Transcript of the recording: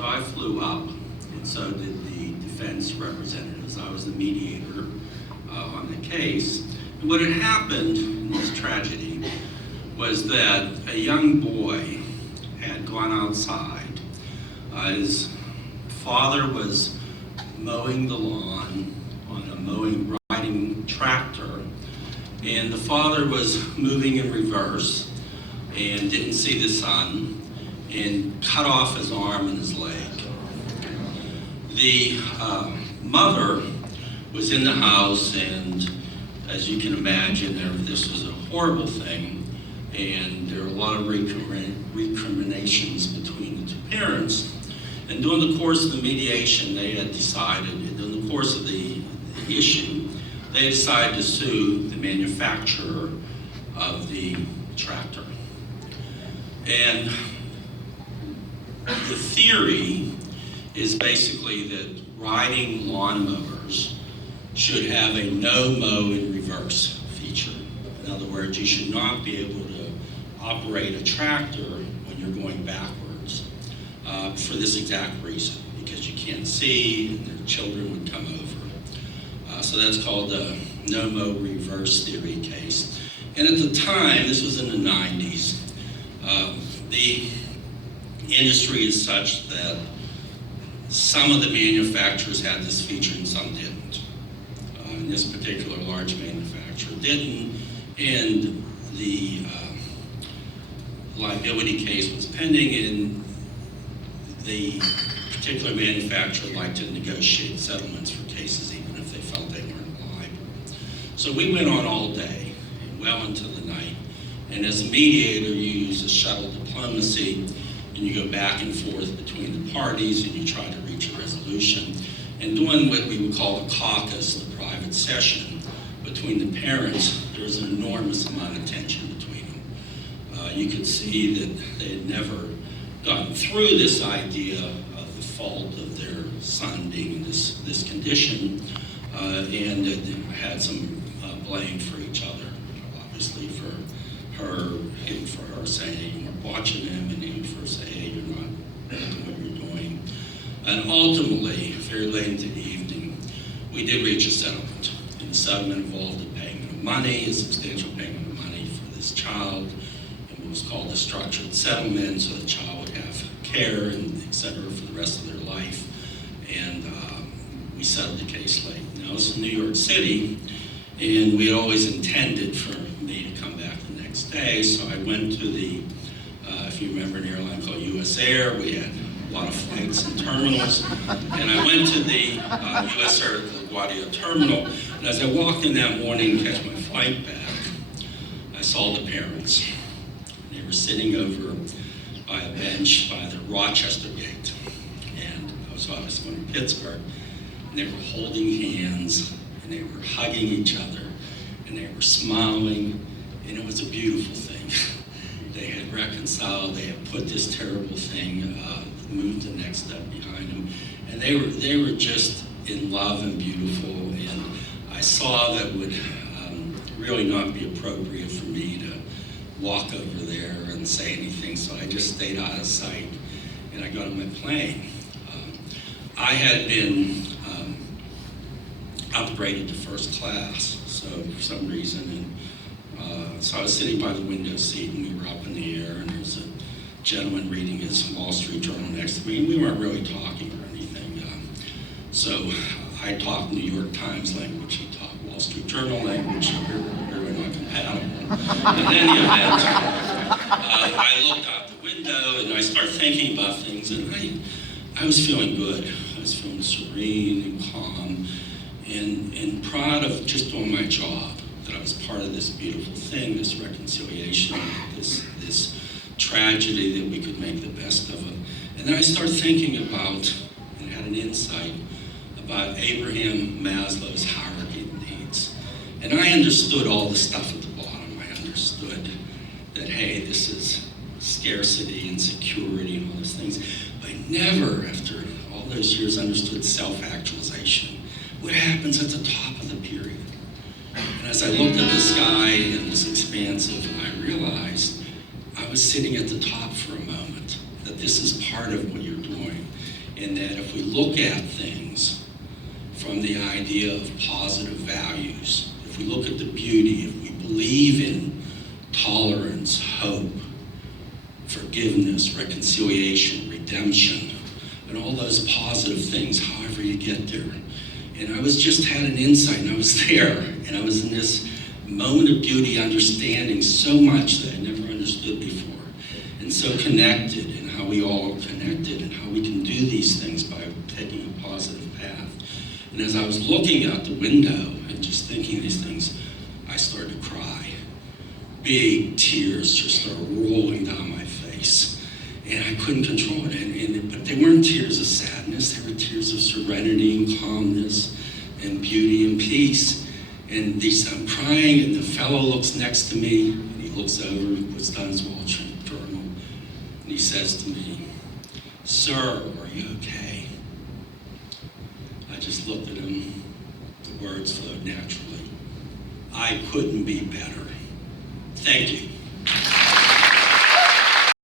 So I flew up, and so did the defense representatives. I was the mediator on the case. And what had happened in this tragedy was that a young boy had gone outside. His father was mowing the lawn on a riding tractor, and the father was moving in reverse and didn't see the son and cut off his arm and his leg. The mother was in the house, and as you can imagine, this was a horrible thing, and there were a lot of recriminations between the two parents. And during the course of the mediation, they had decided, during the course of the issue, they decided to sue the manufacturer of the tractor. And the theory is basically that riding lawnmowers should have a no-mow in reverse feature. In other words, you should not be able to operate a tractor when you're going backwards for this exact reason, because you can't see and the children would come over. So that's called the no-mow reverse theory case. And at the time, this was in the 90s, the industry is such that some of the manufacturers had this feature and some didn't. And this particular large manufacturer didn't, and the liability case was pending, and the particular manufacturer liked to negotiate settlements for cases even if they felt they weren't liable. So we went on all day, well into the night, and as a mediator you use a shuttle diplomacy, and you go back and forth between the parties and you try to reach a resolution. And doing what we would call the caucus, the private session between the parents, there was an enormous amount of tension between them. You could see that they had never gotten through this idea of the fault of their son being in this condition, and had some blame for each other, obviously for him for her saying, hey, you weren't watching him, and him for saying, hey, you're not doing what you're doing. And ultimately, very late into the evening, we did reach a settlement. And the settlement involved a payment of money, a substantial payment of money for this child, and what was called a structured settlement, so the child would have care and et cetera for the rest of their life. And we settled the case late. Now, this is New York City, and we had always intended for me to come back the next day, so I went to the, if you remember, an airline called US Air. We had a lot of flights and terminals, and I went to the US Air LaGuardia terminal, and as I walked in that morning to catch my flight back, I saw the parents. They were sitting over by a bench by the Rochester gate, and I was going to Pittsburgh, and they were holding hands, and they were hugging each other, and they were smiling, and it was a beautiful thing. They had reconciled, they had put this terrible thing, moved the next step behind them, and they were just in love and beautiful, and I saw that would really not be appropriate for me to walk over there and say anything, so I just stayed out of sight, and I got on my plane. I had been upgraded to first class, so for some reason, and so I was sitting by the window seat, and we were up in the air, and there was a gentleman reading his Wall Street Journal next to me, and we weren't really talking or anything. So I talked New York Times language, he talked Wall Street Journal language, we were not compatible. In any event, I looked out the window, and I started thinking about things, and I was feeling good. I was feeling serene and calm, and proud of just doing my job, that I was part of this beautiful thing, this reconciliation, this tragedy that we could make the best of it. And then I started thinking about, and had an insight about Abraham Maslow's hierarchy of needs. And I understood all the stuff at the bottom. I understood that, hey, this is scarcity and security and all those things. But I never, after all those years, understood self-actualization. What happens at the top of the period? And as I looked at the sky and this expansive, I realized I was sitting at the top for a moment, that this is part of what you're doing. in that if we look at things from the idea of positive values, if we look at the beauty, if we believe in tolerance, hope, forgiveness, reconciliation, redemption, and all those positive things, however you get there. And I just had an insight, and I was there, and I was in this moment of beauty, understanding so much that I never understood before, and so connected, and how we all are connected, and how we can do these things by taking a positive path. And as I was looking out the window and just thinking these things, I started to cry. Big tears just started rolling down my face. And I couldn't control it. But they weren't tears of sadness. They were tears of serenity and calmness and beauty and peace. And I'm crying, and the fellow looks next to me, and he looks over, puts down his Wall Street Journal, and he says to me, "Sir, are you okay?" I just looked at him. The words flowed naturally. I couldn't be better. Thank you.